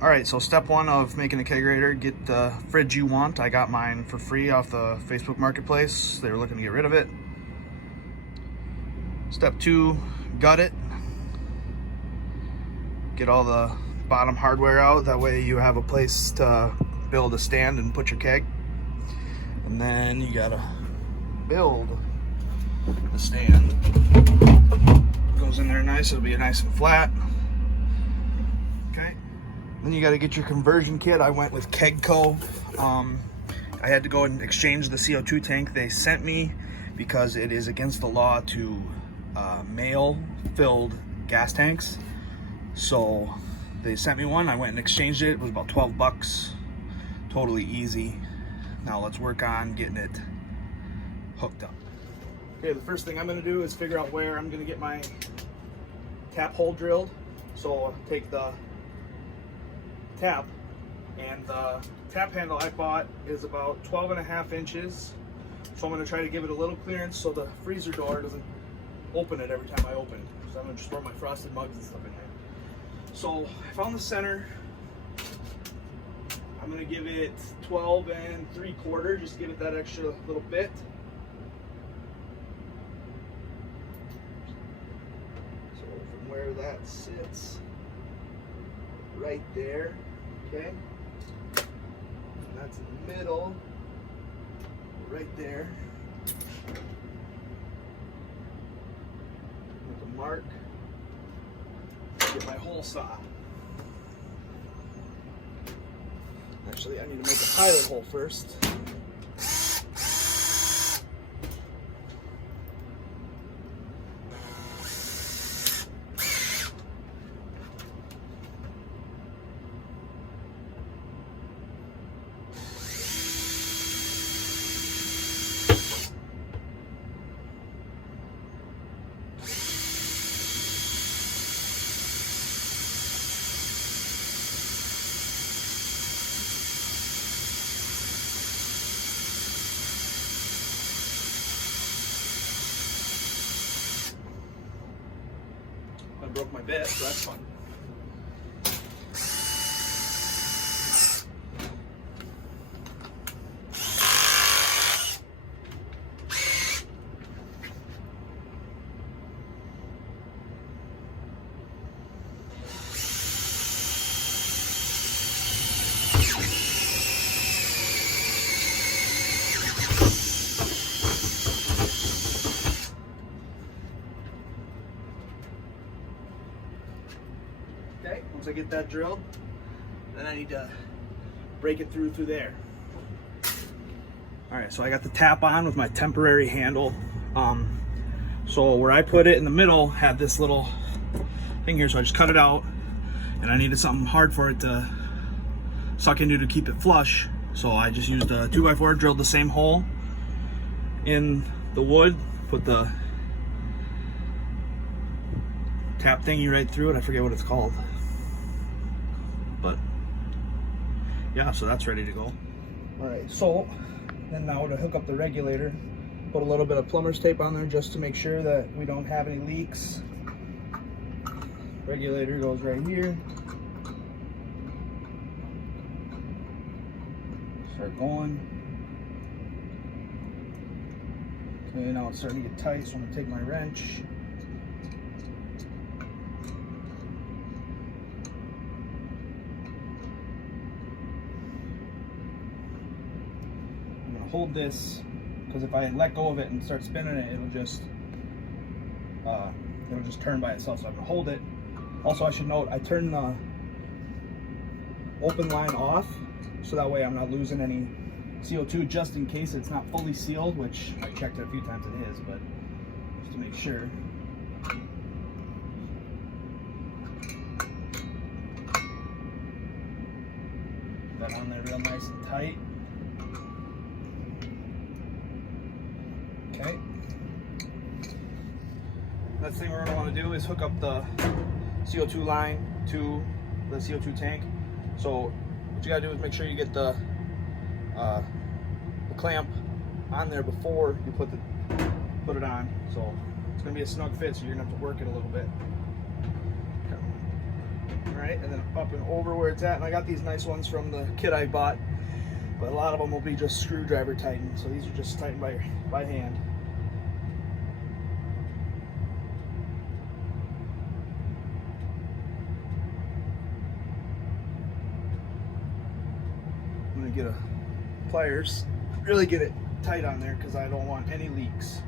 All right, so step one of making a kegerator, get the fridge you want. I got mine for free off the Facebook Marketplace. They were looking to get rid of it. Step two, gut it. Get all the bottom hardware out. That way you have a place to build a stand and put your keg. And then you gotta build the stand. Goes in there nice, it'll be nice and flat. Okay. Then you got to get your conversion kit. I went with Kegco. I had to go and exchange the CO2 tank they sent me because it is against the law to mail filled gas tanks. So they sent me one. I went and exchanged it. It was about 12 bucks. Totally easy. Now let's work on getting it hooked up. Okay, the first thing I'm going to do is figure out where I'm going to get my tap hole drilled. So I'll take the tap, and the tap handle I bought is about 12.5 inches. So I'm going to try to give it a little clearance so the freezer door doesn't open it every time I open. So I'm going to store my frosted mugs and stuff in there. So I found the center. I'm going to give it 12 3/4, just give it that extra little bit. So from where that sits, right there, okay? And that's in the middle, right there. Make a mark. Get my hole saw. Actually, I need to make a pilot hole first. I broke my bit, so that's fun. Okay, once I get that drilled, then I need to break it through there. All right, so I got the tap on with my temporary handle. So where I put it in the middle had this little thing here, so I just cut it out, and I needed something hard for it to suck into to keep it flush. So I just used a 2x4, drilled the same hole in the wood, put the tap thingy right through it. I forget what it's called, but yeah, so that's ready to go. All right, so then now to hook up the regulator, put a little bit of plumber's tape on there just to make sure that we don't have any leaks. Regulator goes right here. Start going. Okay, now it's starting to get tight, so I'm gonna take my wrench. Hold this, because if I let go of it and start spinning it, it'll just turn by itself. So I'm gonna hold it. Also, I should note I turn the open line off, so that way I'm not losing any CO2, just in case it's not fully sealed, which I checked it a few times it is, but just to make sure. Got on there real nice and tight. Okay. Next thing we're going to want to do is hook up the CO2 line to the CO2 tank. So what you got to do is make sure you get the clamp on there before you put it on. So it's going to be a snug fit, so you're going to have to work it a little bit. Okay. All right, and then up and over where it's at. And I got these nice ones from the kit I bought, but a lot of them will be just screwdriver tightened. So these are just tightened by hand. I'm gonna get a pliers, really get it tight on there because I don't want any leaks.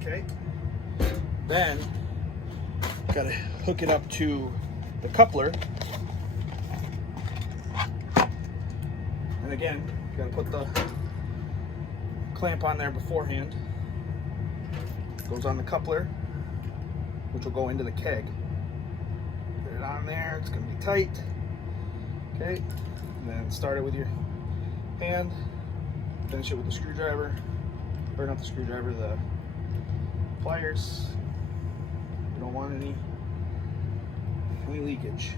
Okay, then gotta hook it up to the coupler, and again gotta put the clamp on there beforehand. Goes on the coupler, which will go into the keg. Put it on there, it's gonna be tight. Okay, and then start it with your hand, finish it with the screwdriver, or not the screwdriver, the pliers. You don't want any leakage.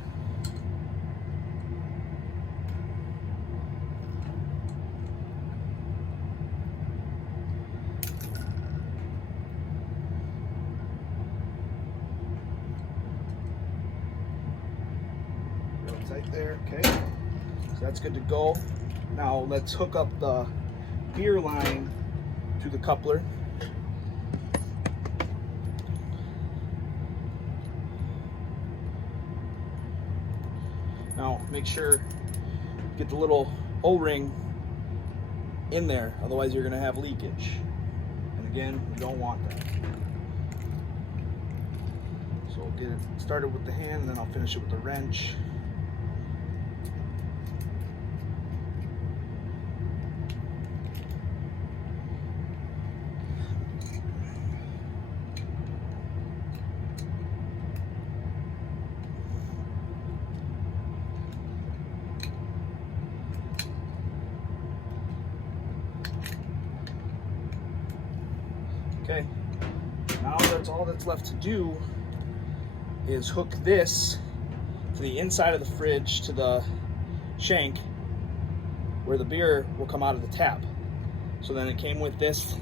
Real tight there. Okay, so that's good to go. Now let's hook up the beer line to the coupler. Now make sure you get the little O-ring in there, otherwise you're going to have leakage. And again, you don't want that. So I'll get it started with the hand, and then I'll finish it with the wrench. Okay, now that's all that's left to do is hook this to the inside of the fridge to the shank where the beer will come out of the tap. So then it came with this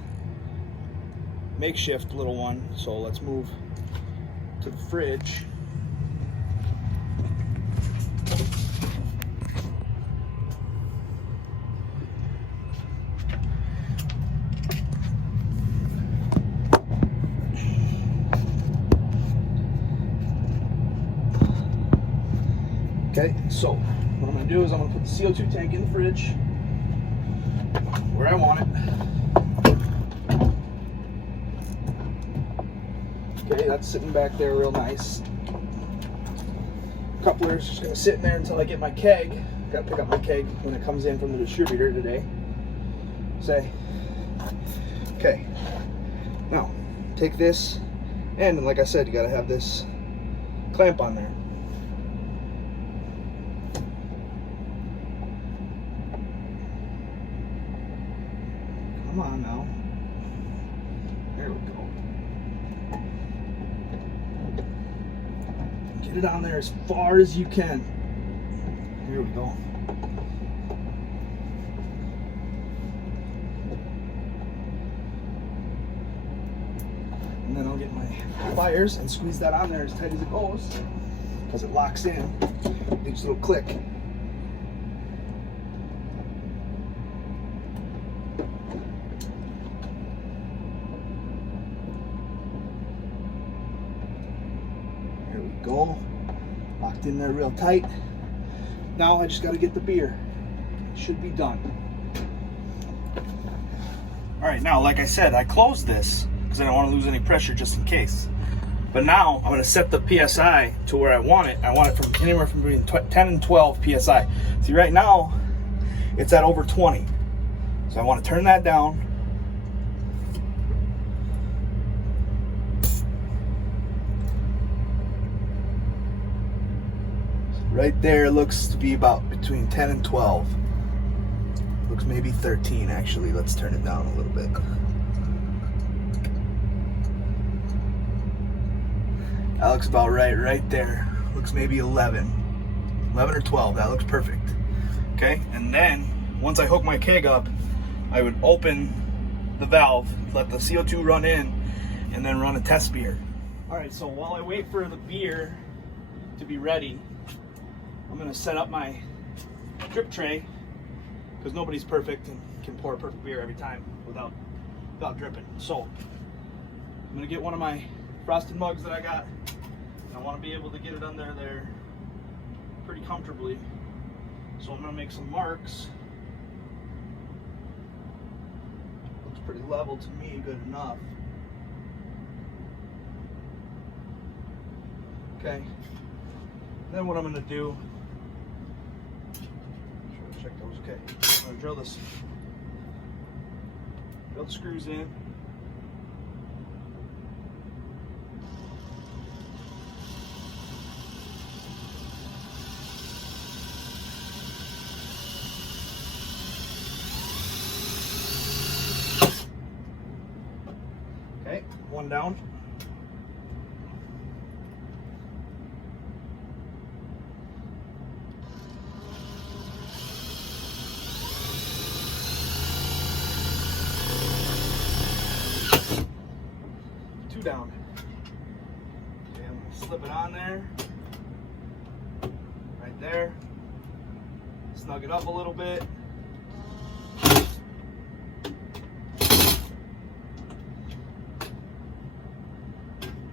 makeshift little one. So let's move to the fridge. Okay, so what I'm going to do is I'm going to put the CO2 tank in the fridge where I want it. Okay, that's sitting back there real nice. Coupler's just going to sit in there until I get my keg. Got to pick up my keg when it comes in from the distributor today. Okay, now take this, and like I said, you got to have this clamp on there. Come on now. There we go. Get it on there as far as you can. Here we go. And then I'll get my pliers and squeeze that on there as tight as it goes, because it locks in each little click. Go, locked in there real tight. Now I just got to get the beer. It should be done. All right, now like I said, I closed this because I don't want to lose any pressure just in case. But now I'm going to set the PSI to where I want it. I want it from anywhere from between 10 and 12 PSI. See, right now it's at over 20. So I want to turn that down. Right there looks to be about between 10 and 12. Looks maybe 13 actually. Let's turn it down a little bit. That looks about right there. Looks maybe 11 or 12. That looks perfect. Okay, and then once I hook my keg up, I would open the valve, let the CO2 run in, and then run a test beer. All right, so while I wait for the beer to be ready, I'm gonna set up my drip tray, because nobody's perfect and can pour a perfect beer every time without dripping. So I'm gonna get one of my frosted mugs that I got. I want to be able to get it under there pretty comfortably. So I'm gonna make some marks. Looks pretty level to me, good enough. Okay. Then what I'm gonna do, check those, okay. I'm gonna drill the screws in. Okay, one down. Two down. Okay, I'm gonna slip it on there. Right there. Snug it up a little bit.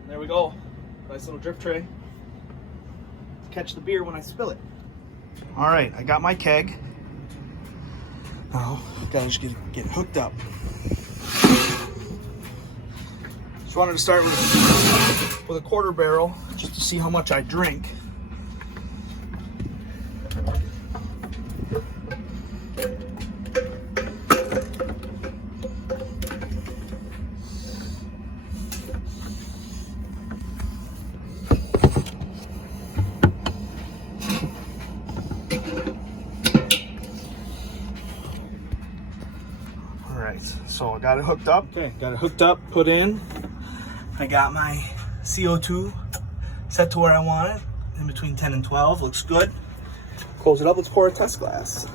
There we go. Nice little drip tray. Catch the beer when I spill it. All right, I got my keg. Now, gotta just get it hooked up. Just wanted to start with a quarter barrel just to see how much I drink. So I got it hooked up. Okay, got it hooked up, put in. I got my CO2 set to where I want it, in between 10 and 12. Looks good. Close it up, let's pour a test glass.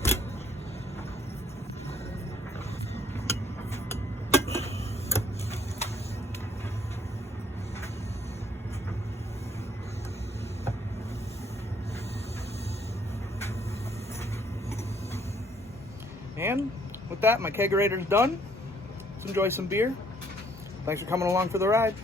And with that, my kegerator's done. Let's enjoy some beer. Thanks for coming along for the ride.